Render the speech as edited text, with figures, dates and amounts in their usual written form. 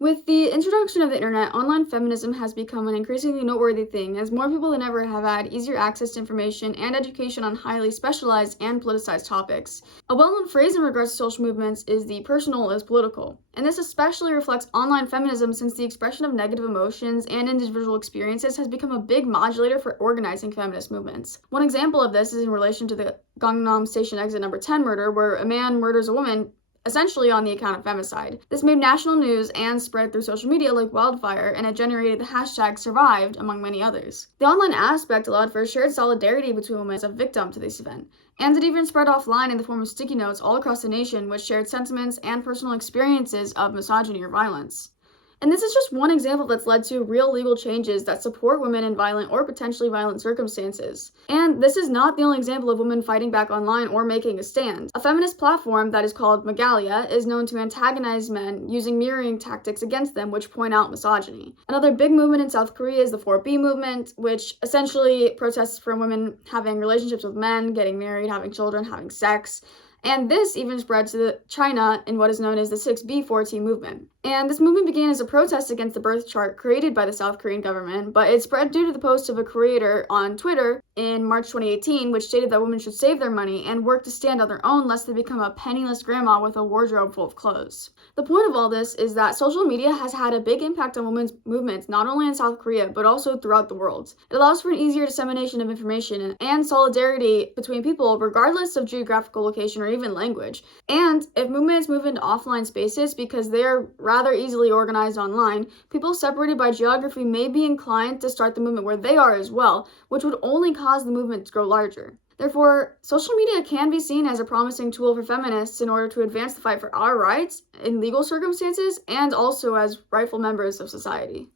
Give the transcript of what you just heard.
With the introduction of the internet, online feminism has become an increasingly noteworthy thing as more people than ever have had easier access to information and education on highly specialized and politicized topics. A well-known phrase in regards to social movements is the personal is political, and this especially reflects online feminism since the expression of negative emotions and individual experiences has become a big modulator for organizing feminist movements. One example of this is in relation to the Gangnam Station Exit Number 10 murder, where a man murders a woman essentially on the account of femicide. This made national news and spread through social media like wildfire, and it generated the hashtag survived, among many others. The online aspect allowed for a shared solidarity between women as a victim to this event, and it even spread offline in the form of sticky notes all across the nation which shared sentiments and personal experiences of misogyny or violence. And this is just one example that's led to real legal changes that support women in violent or potentially violent circumstances. And this is not the only example of women fighting back online or making a stand. A feminist platform that is called Magalia is known to antagonize men using mirroring tactics against them which point out misogyny. Another big movement in South Korea is the 4B movement, which essentially protests from women having relationships with men, getting married, having children, having sex. And this even spread to China in what is known as the 6B4T movement. And this movement began as a protest against the birth chart created by the South Korean government, but it spread due to the post of a creator on Twitter in March 2018, which stated that women should save their money and work to stand on their own lest they become a penniless grandma with a wardrobe full of clothes. The point of all this is that social media has had a big impact on women's movements, not only in South Korea, but also throughout the world. It allows for an easier dissemination of information and solidarity between people regardless of geographical location or even language. And if movements move into offline spaces because they are rather easily organized online, people separated by geography may be inclined to start the movement where they are as well, which would only cause the movement to grow larger. Therefore, social media can be seen as a promising tool for feminists in order to advance the fight for our rights in legal circumstances and also as rightful members of society.